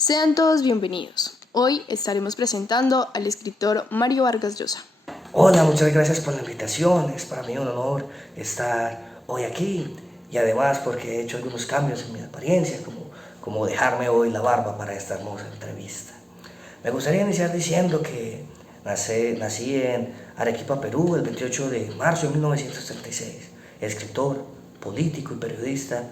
Sean todos bienvenidos. Hoy estaremos presentando al escritor Mario Vargas Llosa. Hola, muchas gracias por la invitación. Es para mí un honor estar hoy aquí y además porque he hecho algunos cambios en mi apariencia, como dejarme hoy la barba para esta hermosa entrevista. Me gustaría iniciar diciendo que nací en Arequipa, Perú, el 28 de marzo de 1936. Escritor, político y periodista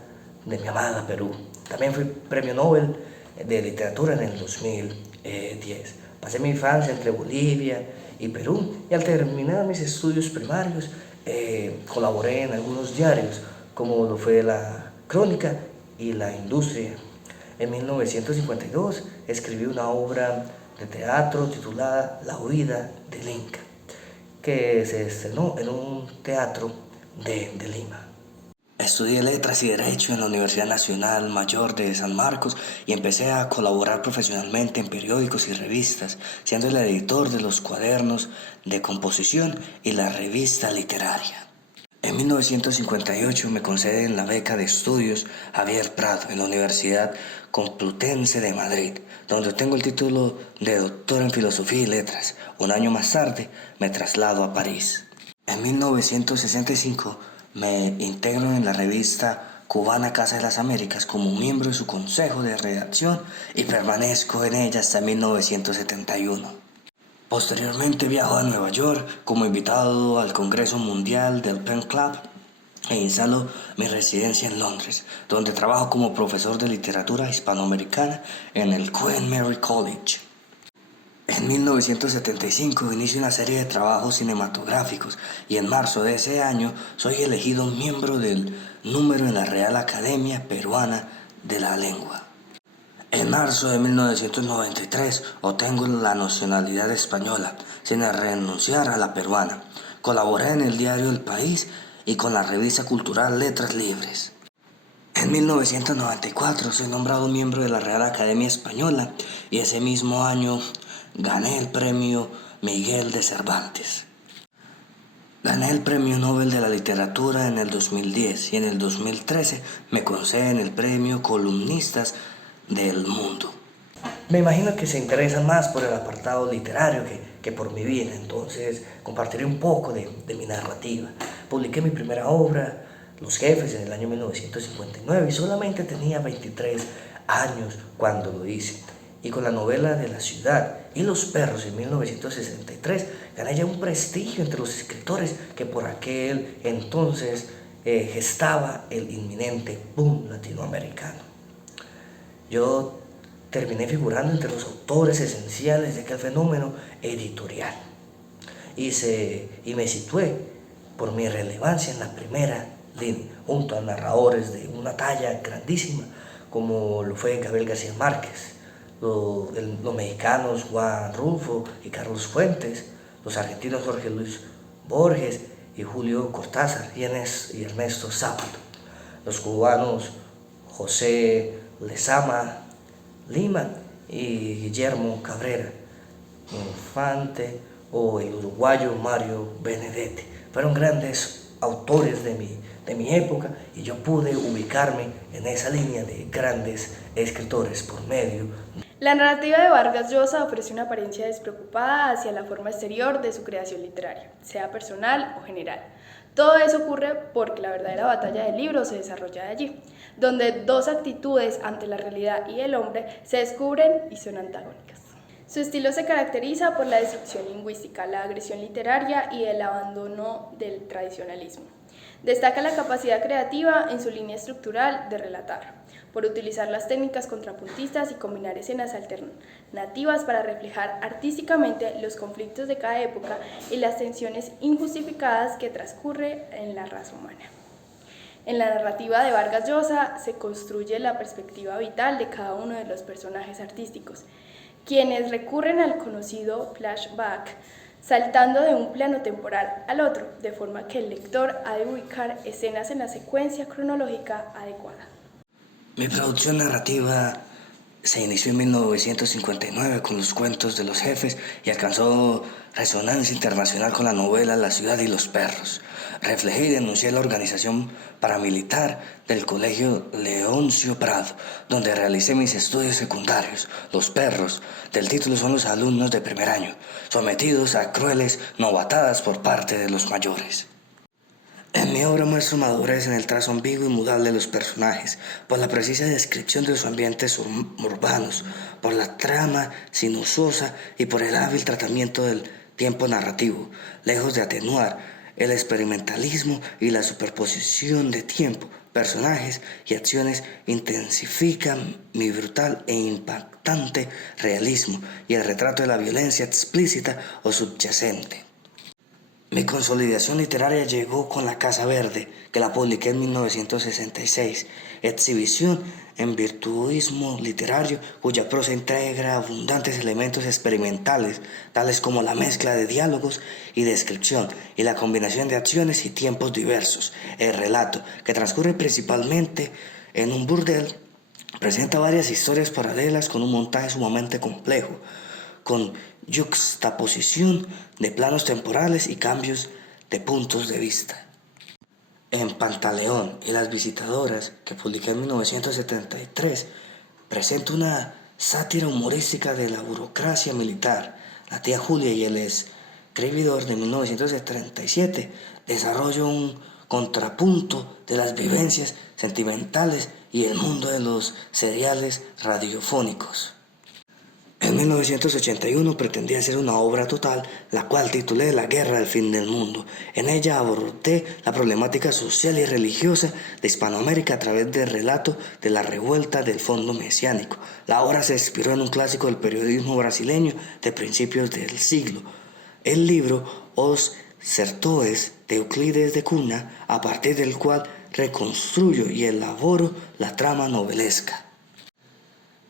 de mi amada Perú. También fui premio Nobel de literatura en el 2010. Pasé mi infancia entre Bolivia y Perú y al terminar mis estudios primarios colaboré en algunos diarios como lo fue La Crónica y La Industria. En 1952 escribí una obra de teatro titulada La huida del Inca, que se estrenó en un teatro de Lima. Estudié Letras y Derecho en la Universidad Nacional Mayor de San Marcos y empecé a colaborar profesionalmente en periódicos y revistas, siendo el editor de los cuadernos de composición y la revista literaria. En 1958 me conceden la beca de estudios Javier Prado en la Universidad Complutense de Madrid, donde obtengo el título de doctor en Filosofía y Letras. Un año más tarde me traslado a París. En 1965 me integro en la revista cubana Casa de las Américas como miembro de su consejo de redacción y permanezco en ella hasta 1971. Posteriormente viajo a Nueva York como invitado al Congreso Mundial del Pen Club e instalo mi residencia en Londres, donde trabajo como profesor de literatura hispanoamericana en el Queen Mary College. En 1975 inicio una serie de trabajos cinematográficos y en marzo de ese año soy elegido miembro del número en la Real Academia Peruana de la Lengua. En marzo de 1993 obtengo la nacionalidad española, sin renunciar a la peruana. Colaboré en el diario El País y con la revista cultural Letras Libres. En 1994 soy nombrado miembro de la Real Academia Española y ese mismo año gané el premio Miguel de Cervantes. Gané el Premio Nobel de la Literatura en el 2010 y en el 2013 me conceden el Premio Columnistas del Mundo. Me imagino que se interesan más por el apartado literario que por mi vida, entonces compartiré un poco de mi narrativa. Publiqué mi primera obra, Los Jefes, en el año 1959 y solamente tenía 23 años cuando lo hice. Y con la novela de La ciudad y Los perros en 1963 gané ya un prestigio entre los escritores que por aquel entonces gestaba el inminente boom latinoamericano. Yo terminé figurando entre los autores esenciales de aquel fenómeno editorial y me situé por mi relevancia en la primera línea, junto a narradores de una talla grandísima como lo fue Gabriel García Márquez, los mexicanos Juan Rulfo y Carlos Fuentes, los argentinos Jorge Luis Borges y Julio Cortázar y Ernesto Sábato, los cubanos José Lezama Lima y Guillermo Cabrera Infante o el uruguayo Mario Benedetti. Fueron grandes autores de mi época y yo pude ubicarme en esa línea de grandes escritores por medio. La narrativa de Vargas Llosa ofrece una apariencia despreocupada hacia la forma exterior de su creación literaria, sea personal o general. Todo eso ocurre porque la verdadera batalla del libro se desarrolla allí, donde dos actitudes ante la realidad y el hombre se descubren y son antagónicas. Su estilo se caracteriza por la destrucción lingüística, la agresión literaria y el abandono del tradicionalismo. Destaca la capacidad creativa en su línea estructural de relatar, por utilizar las técnicas contrapuntistas y combinar escenas alternativas para reflejar artísticamente los conflictos de cada época y las tensiones injustificadas que transcurre en la raza humana. En la narrativa de Vargas Llosa se construye la perspectiva vital de cada uno de los personajes artísticos, quienes recurren al conocido flashback, saltando de un plano temporal al otro, de forma que el lector ha de ubicar escenas en la secuencia cronológica adecuada. Mi producción narrativa Se inició en 1959 con los cuentos de los jefes y alcanzó resonancia internacional con la novela La ciudad y los perros. Reflejé y denuncié la organización paramilitar del Colegio Leoncio Prado, donde realicé mis estudios secundarios. Los perros del título son los alumnos de primer año, sometidos a crueles novatadas por parte de los mayores. En mi obra muestro madurez en el trazo ambiguo y mudable de los personajes, por la precisa descripción de los ambientes urbanos, por la trama sinuosa y por el hábil tratamiento del tiempo narrativo, lejos de atenuar el experimentalismo y la superposición de tiempo, personajes y acciones intensifican mi brutal e impactante realismo y el retrato de la violencia explícita o subyacente. Mi consolidación literaria llegó con La Casa Verde, que la publiqué en 1966, exhibición en virtuosismo literario cuya prosa integra abundantes elementos experimentales, tales como la mezcla de diálogos y descripción y la combinación de acciones y tiempos diversos. El relato, que transcurre principalmente en un burdel, presenta varias historias paralelas con un montaje sumamente complejo, con yuxtaposición de planos temporales y cambios de puntos de vista. En Pantaleón y las visitadoras, que publiqué en 1973, presento una sátira humorística de la burocracia militar. La tía Julia y el escribidor de 1937 desarrollo un contrapunto de las vivencias sentimentales y el mundo de los seriales radiofónicos. En 1981 pretendí hacer una obra total, la cual titulé La guerra del fin del mundo. En ella abordé la problemática social y religiosa de Hispanoamérica a través del relato de la revuelta del Fondo Mesiánico. La obra se inspiró en un clásico del periodismo brasileño de principios del siglo, el libro Os Sertões de Euclides de Cunha, a partir del cual reconstruyo y elaboro la trama novelesca.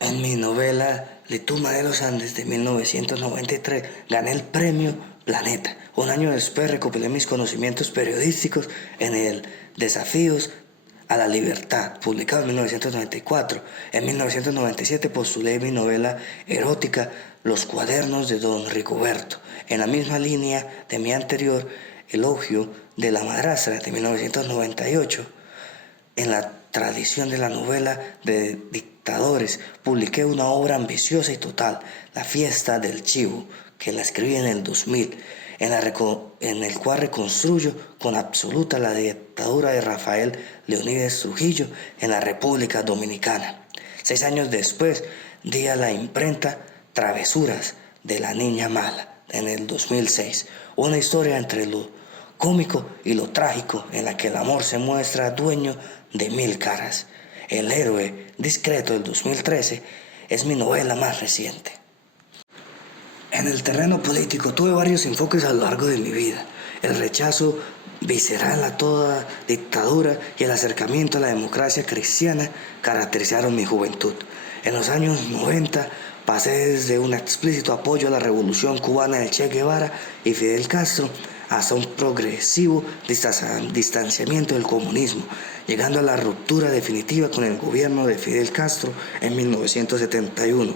En mi novela Lituma de los Andes de 1993 gané el premio Planeta. Un año después recopilé mis conocimientos periodísticos en el Desafíos a la Libertad, publicado en 1994. En 1997 postulé mi novela erótica Los cuadernos de Don Rigoberto, en la misma línea de mi anterior Elogio de la madrastra de 1998. En la tradición de la novela de dictadores, publiqué una obra ambiciosa y total, La fiesta del chivo, que la escribí en el 2000, en el cual reconstruyo con absoluta la dictadura de Rafael Leónidas Trujillo en la República Dominicana. 6 años después, di a la imprenta Travesuras de la Niña Mala, en el 2006, una historia entre lo cómico y lo trágico, en la que el amor se muestra dueño de 1000 caras. El héroe discreto del 2013 es mi novela más reciente. En el terreno político tuve varios enfoques a lo largo de mi vida. El rechazo visceral a toda dictadura y el acercamiento a la democracia cristiana caracterizaron mi juventud. En los años 90 pasé desde un explícito apoyo a la revolución cubana de Che Guevara y Fidel Castro hasta un progresivo distanciamiento del comunismo, llegando a la ruptura definitiva con el gobierno de Fidel Castro en 1971,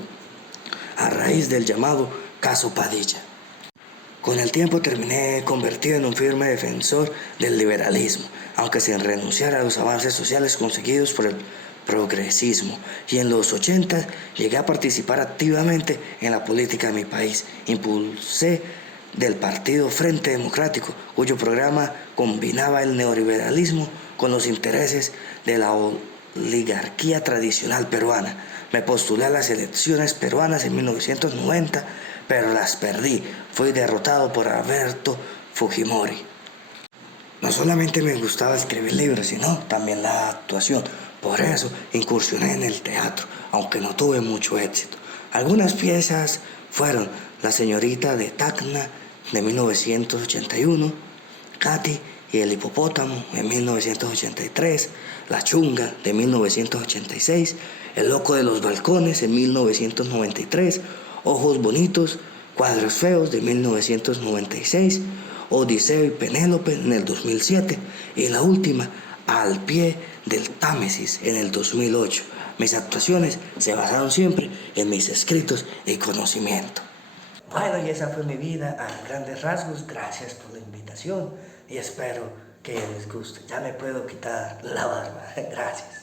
a raíz del llamado Caso Padilla. Con el tiempo terminé convertido en un firme defensor del liberalismo, aunque sin renunciar a los avances sociales conseguidos por el progresismo, y en los 80 llegué a participar activamente en la política de mi país. Impulsé del partido Frente Democrático, cuyo programa combinaba el neoliberalismo con los intereses de la oligarquía tradicional peruana. Me postulé a las elecciones peruanas en 1990, pero las perdí. Fui derrotado por Alberto Fujimori. No solamente me gustaba escribir libros, sino también la actuación. Por eso incursioné en el teatro, aunque no tuve mucho éxito. Algunas piezas fueron La señorita de Tacna de 1981, Katy y el hipopótamo en 1983, La chunga de 1986, El loco de los balcones en 1993, Ojos bonitos, cuadros feos de 1996, Odiseo y Penélope en el 2007 y la última, Al pie del Támesis en el 2008. Mis actuaciones se basaron siempre en mis escritos y conocimiento. Bueno, y esa fue mi vida a grandes rasgos. Gracias por la invitación y espero que les guste. Ya me puedo quitar la barba. Gracias.